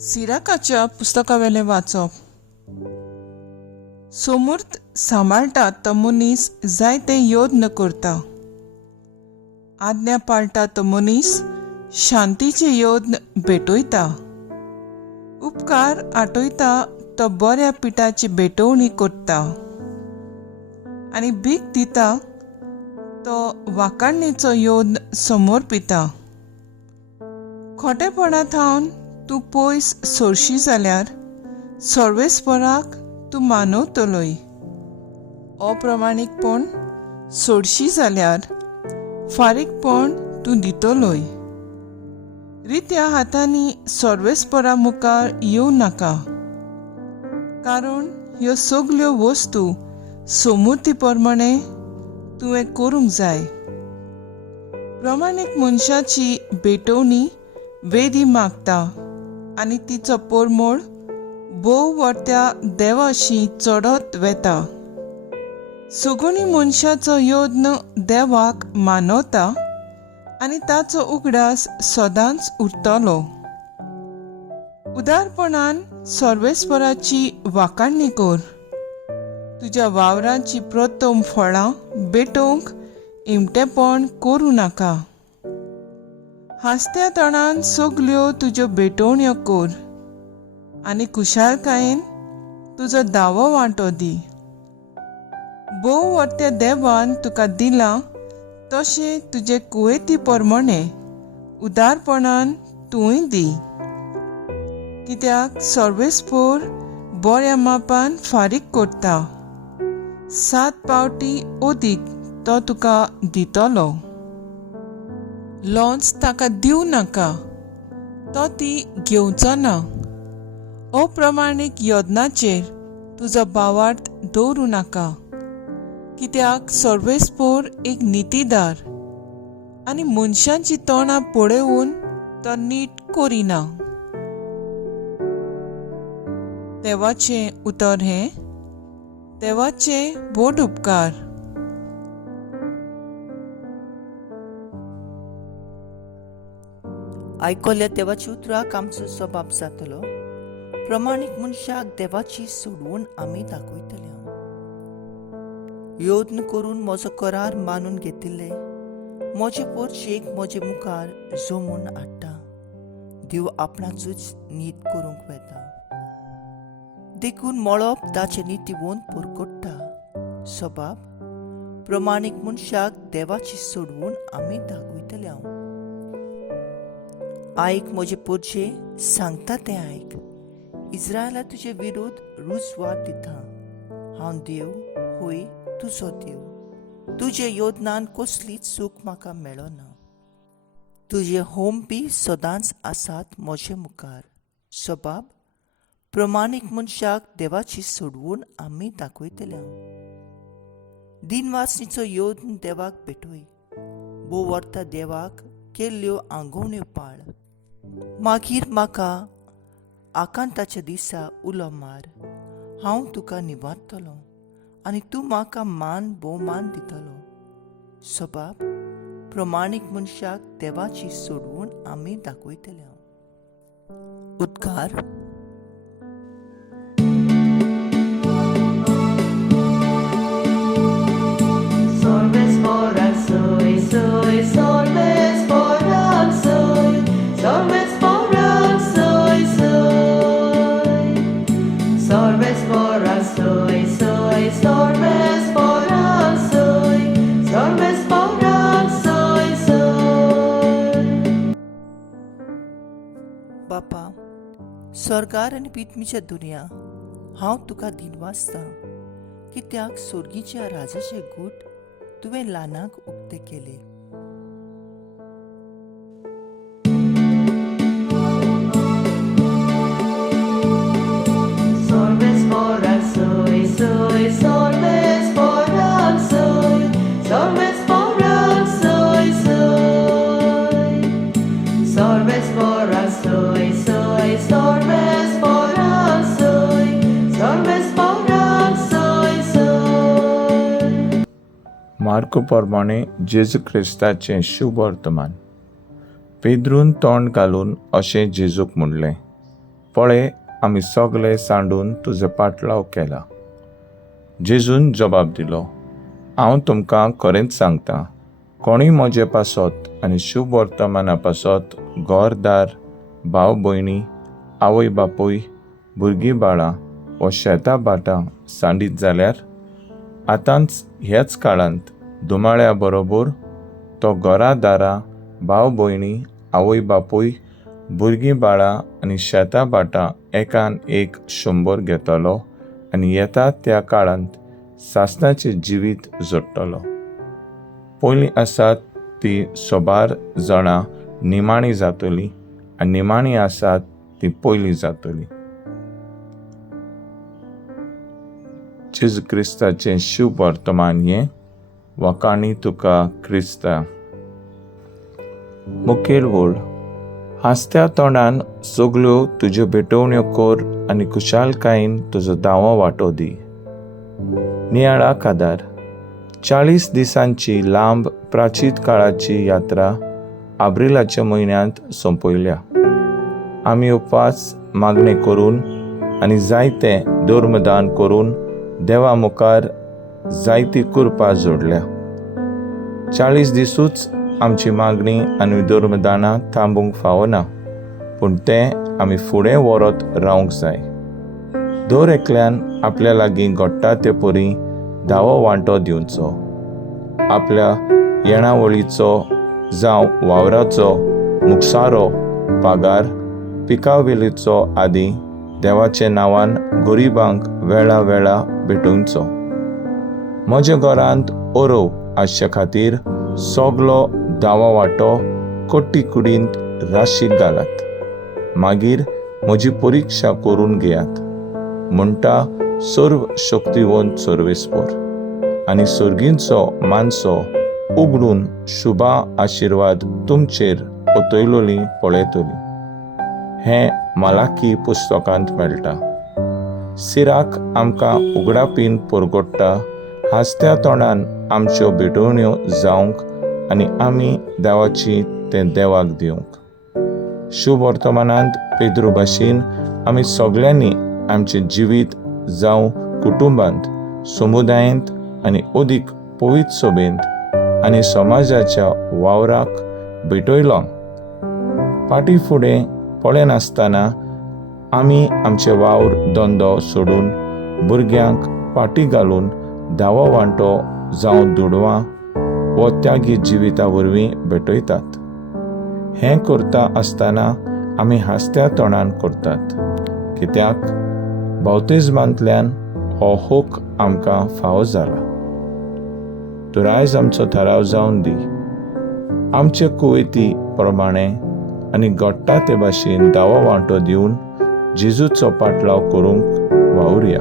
सिराकाच्या पुस्तकावेलें वाचप. समूर्त सांबाळटा तो मनीस जायते योद्न करता. आज्ञा पाळटा तो मनीस शांतीचे योद्न भेटयता. उपकार आटयता तो बऱ्या पिठाची भेटवणी करता. आनी भीक दिता तो वाकाणणेचो योद्न समर्पिता. खोटेपणांत हावन तूं पयस सरशी जाल्यार सर्वेस्पराक तूं मानवतलोय. अप्रमाणीकपण सोडशी जाल्यार फारीकपण तूं दितलोय. रित्या हातांनी सर्वेस्परा मुखार येवं नाका, कारण ह्यो सगल्यो वस्तू समृद्धी प्रमाणे तुवें करूंक जाय. प्रमाणीक मनशाची भेटवणी वेदी मागता आनी तिचो परमळ भोव वर्त्या देवाशी चडत वेता. सगुणी मनशाचो योद्न देवाक मानवता आनी ताचो उगडास सदांच उरतलो. उदारपणान सर्वेस्पराची वाखाणणी कर. तुज्या वावरांची प्रथम फळां भेटोवंक इमटेपण करूं नाका. हांसत्या तोंडान सगल्यो तुज्यो भेटवण्यो कर आनी खुशालकायेन तुजो दावो वांटो दी. भोव वर्त्या देवान तुका दिलां तशें तुजे कुवेती प्रमाणे उदारपणान तुंय दी. कित्याक सर्वेस्पर बऱ्या मापान फारीक करता. 7 पावटी ओदीक तो तुका दितलो. लॉन्स ताका दिवं नाका, तो ती घेवचो ना. अप्रमाणीक योजनाचेर तुजो भावार्थ दवरूं नाका, कित्याक सर्वेस्पर एक नितीदार आनी मनशांची तोंडां पळोवन तो नीट करिना. देवाचें उतर हें, देवाचे बोट उपकार. आयकल्या देवाची उतराक आमचो स्वभाव जातलो. प्रमाणीक मनशाक देवाची सोडवून आमी दाखयतले. योद्न करून म्हजो करार मानून घेतिल्ले म्हजे पोरचेक म्हजे मुखार जमून हाडटा. देव आपणाचूच नीत करूंक वेता. देखून मळप ताचे नितीवोन परकोडटा. स्वभाव प्रमाणीक मनशाक देवाची सोडवून आमी दाखयतले. आयक म्हजे पोरचे, सांगता तें आयक. इस्रायला तुजे विरोध रुजवात दिता. हांव देव, होय तुजो देव. तुजे योजनान कसलीच चूक म्हाका मेळना. तुजे होम बी सदांच आसात म्हजे मुखार. स्वभाव प्रमाणीक मनशाक देवाची सोडवून आमी दाखयतले. दिनवासनीचो योद्न देवाक भेटोय. भोव वर्ता देवाक केल्ल्यो आंगवण्यो पाळ. मागीर म्हाका आकांताच्या दिसा उलो मार. हांव तुका निवारतलो आनी तूं म्हाका मान भोवमान दितलो. स्वभाव प्रमाणीक मनशाक देवाची सोडवून आमी दाखयतले. उद्गार. बापा, स्वर्गार आनी पितमीच्या दुनिया, हांव तुका दिनवासता. कित्याक सोर्गीच्या राजाचे गूट तुवें ल्हानाक उक्ते केले. मार्क प्रमाणे जेजू क्रिस्ताचें शुभ वर्तमान. पेद्रून तोंड घालून अशें जेजूक म्हणलें, पळय, आमी सगळे सांडून तुजो पाटलाव केला. जेजून जबाब दिलो, हांव तुमकां खरेंच सांगतां, कोणूय म्हजे पासत आनी शुभ वर्तमाना पासत घर दार, भाव भयणी, आवय बापूय, भुरगीं बाळां वा शेतां भाटां सांडीत जाल्यार आतांच ह्याच काळांत दुमाळ्या बरोबर तो घरां दारां, भाव भयणी, आवय बापूय, भुरगीं बाळां आनी शेतां भाटां एकान एक 100 घेतलो आनी येता त्या काळांत सासणाचें जिवीत जोडटलो. पयलीं आसात ती 100 जाणां निमाणीं जातलीं आनी निमाणीं आसात ती पयलीं जातलीं. जेजू क्रिस्ताचें शुभ वर्तमान हें वकाणी तुका क्रिस्ता. मुखेल वळ. हांसत्या तोंडान सगल्यो तुज्यो भेटवण्यो कर आनी खुशालकायेन तुजो दावो वांटो दी. नियाळा कादार. 40 दिसांची लांब प्राचीत काळाची यात्रा आब्रिलाच्या म्हयन्यांत सोंपयल्या. आमी उपास मागणे करून आनी जायतें धर्मदान करून देवा मुखार जायतीं कुरपां जोडल्या. 40 दिसूच आमची मागणी आनी धर्मदानां थांबूंक फावना, पूण तें आमी फुडें व्हरत रावंक जाय. दर एकल्यान आपल्या लागीं घडटा ते परी दावो वांटो दिवचो. आपल्या येणावळीचो जावं वावराचो मुखसारो, पागार, पिकावेलीचो आदी देवाचे नांवान गरिबांक वेळा वेळा भेटोवचो. म्हज्या घरांत ओरव आसचे खातीर सगलो दावो वांटो कट्टी कुडींत राशीक घालात. मागीर म्हजी परिक्षा करून घेयात, म्हणटा सर्व शक्तिवंत सर्वेस्पर. आनी सर्गींचो मानसो उगडून शुभा आशिर्वाद तुमचेर ओतयलोली पळयतली. हें मालाकी पुस्तकांत मेळटा. सिराक आमकां उगडापीन परगट्टा, हांसत्या तोंडान आमच्यो भेटवण्यो जावंक आनी आमी देवाची तें देवाक दिवंक. शुभ वर्तमानांत पेद्रू भाशेन आमी सगळ्यांनी आमचें जिवीत जावं कुटुंबांत, समुदायांत आनी अदीक पवित्र सभेंत आनी समाजाच्या वावराक भेटयलो. फाटीं फुडें पळयनासतना आमी आमचे वावर धंदो सोडून भुरग्यांक फाटीं घालून दावो वांटो जावं दुडवां वो त्यागी जिविता वरवीं भेटयतात. हें करता आसतना आमी हांसत्या तोंडान करतात, कित्याक बावतेजमांतल्यान हो हूक आमकां फावो जाला. तर आयज आमचो थाराव जावन दी. आमचे कुवेती प्रमाणें आनी घडटा ते भाशेन दावो वांटो दिवन जेजूचो पाटलाव करूंक वावुरया.